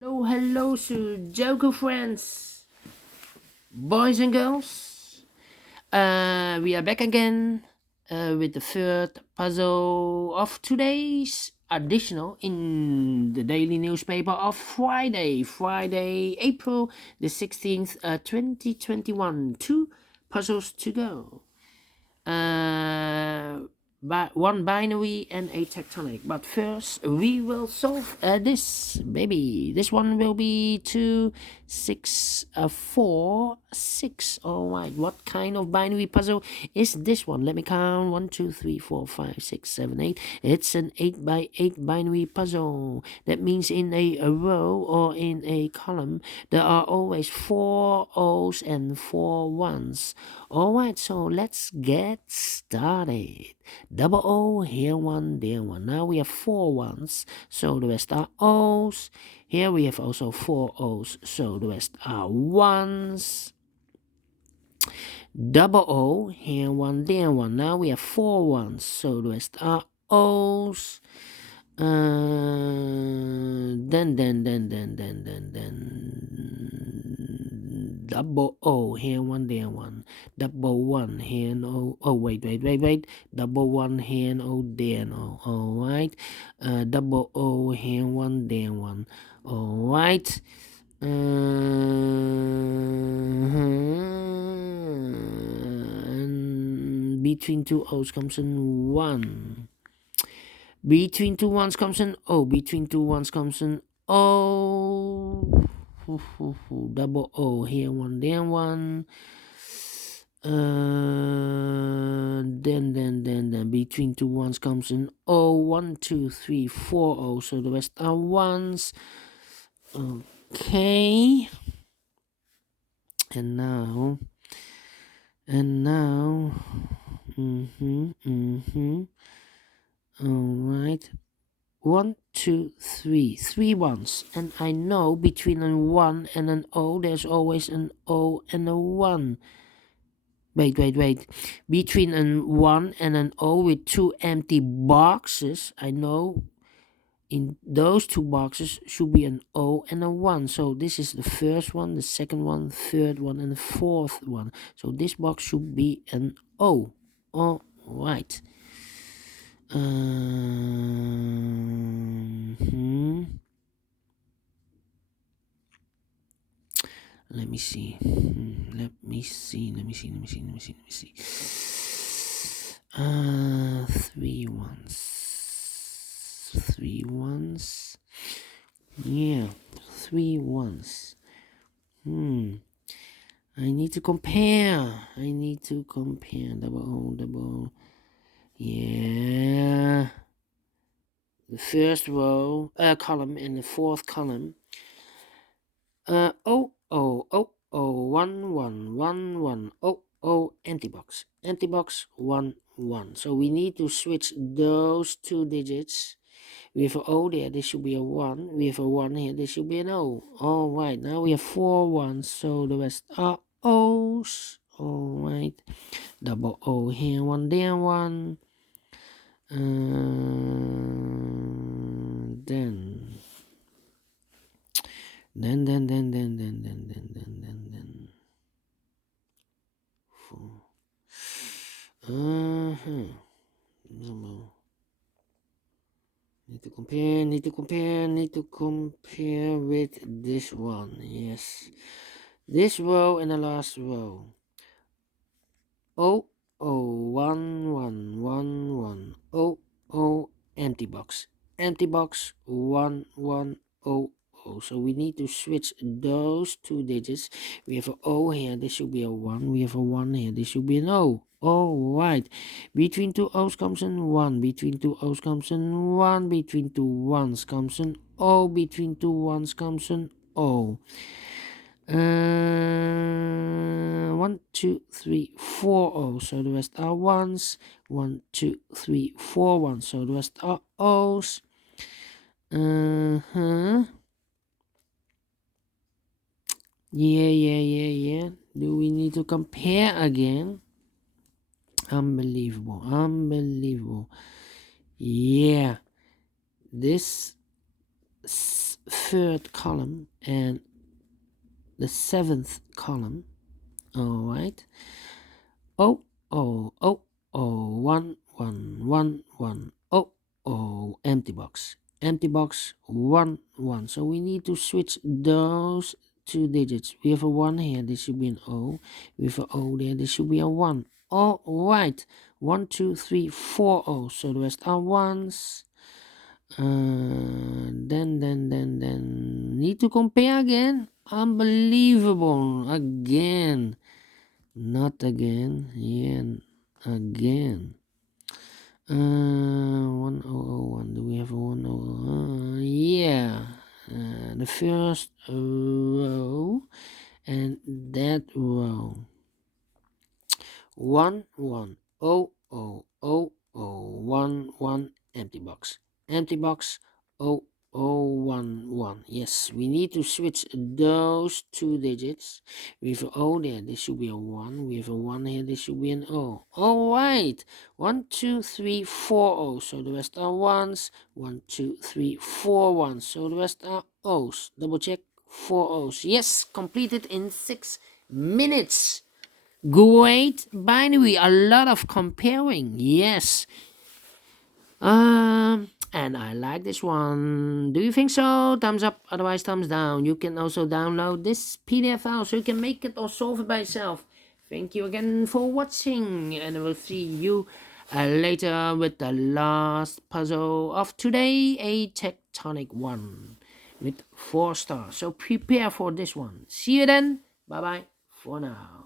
Hello, Sudoku friends, boys and girls. We are back again with the third puzzle of today's additional in the daily newspaper of Friday, April the 16th, 2021. Two puzzles to go. One binary and a tectonic, but first we will solve this baby. This one will be 2 6 4 6. All right, what kind of binary puzzle is this one? Let me count: 1 2 3 4 5 6 7 8. It's an 8 by 8 binary puzzle. That means in a row or in a column there are always 4 O's and 4 1's. Alright, so let's get started. Double O, here one, there one. Now we have 4 ones, so the rest are O's. Here we have also 4 O's, so the rest are ones. Double O, here one, there one. Now we have 4 ones, so the rest are O's. Then double O, here one, there one. Double one, here no. Oh, wait. Double one, here no, there no. All right. Double O, here one, there one. All right. And between two O's comes in 1. Between two ones comes an O. Between two ones comes an O. Double O. Here one, there one. Then between two ones comes an O. 1 2 3 4 O. So the rest are ones. Okay. And now. Alright. 1 2 3. 3 ones. And I know between a 1 and an O there's always an O and a 1. Wait. Between a 1 and an O with 2 empty boxes, I know in those 2 boxes should be an O and a 1. So this is the first one, the second one, third one, and the fourth one. So this box should be an O. All right. Let me see. Let me see. 3 ones. 3 ones. Yeah, 3 ones. I need to compare. Double. Yeah. The first row, column and the fourth column. 1 empty box. Empty box 1 1. So we need to switch those 2 digits. We have an O there, this should be a 1. We have a 1 here, this should be an O. Alright, now we have 4 ones, so the rest are O's. Alright. Double O here, 1 there, 1. Then. 4. Need to compare with this one. Yes. This row and the last row. 1 empty box. Empty box 1 1 0 0. So we need to switch those 2 digits. We have an O here, this should be a 1. We have a 1 here, this should be an O. Alright. Between 2 O's comes an 1. Between 2 O's comes an 1. Between 2 1's comes an O. Between 2 1's comes an O. 1 2 3 4 O's, so the rest are ones. 1 2 3 4 1, so the rest are O's. Yeah. Do we need to compare again? Unbelievable. Yeah. This third column and the 7th column. All right. Oh, oh, oh, oh, 1, 1, 1, 1. Oh, oh, empty box. Empty box, 1, 1. So we need to switch those two digits. We have a 1 here, this should be an O. We have an O there, this should be a 1. All right. 1, 2, 3, 4 O's. So the rest are 1s. Then need to compare again. Unbelievable. Again. Not again. Yeah, again. 1001. Do we have a 1001? Yeah. The first row and that row. 1 1 0 0 0 0 1 1 empty box. Empty box 0 0 1 1. Yes, we need to switch those two digits. We have an O there, this should be a 1. We have a 1 here, this should be an O. Alright, 1 2 3 4 O's. So the rest are 1s. 1 2 3 4 1s. So the rest are O's. Double check, 4 O's. Yes, completed in 6 minutes. Great binary, a lot of comparing, yes. And I like this one. Do you think so? Thumbs up, otherwise thumbs down. You can also download this PDF file so you can make it or solve it by yourself. Thank you again for watching, and I will see you later with the last puzzle of today, a tectonic one with 4 stars. So prepare for this one. See you then. Bye bye for now.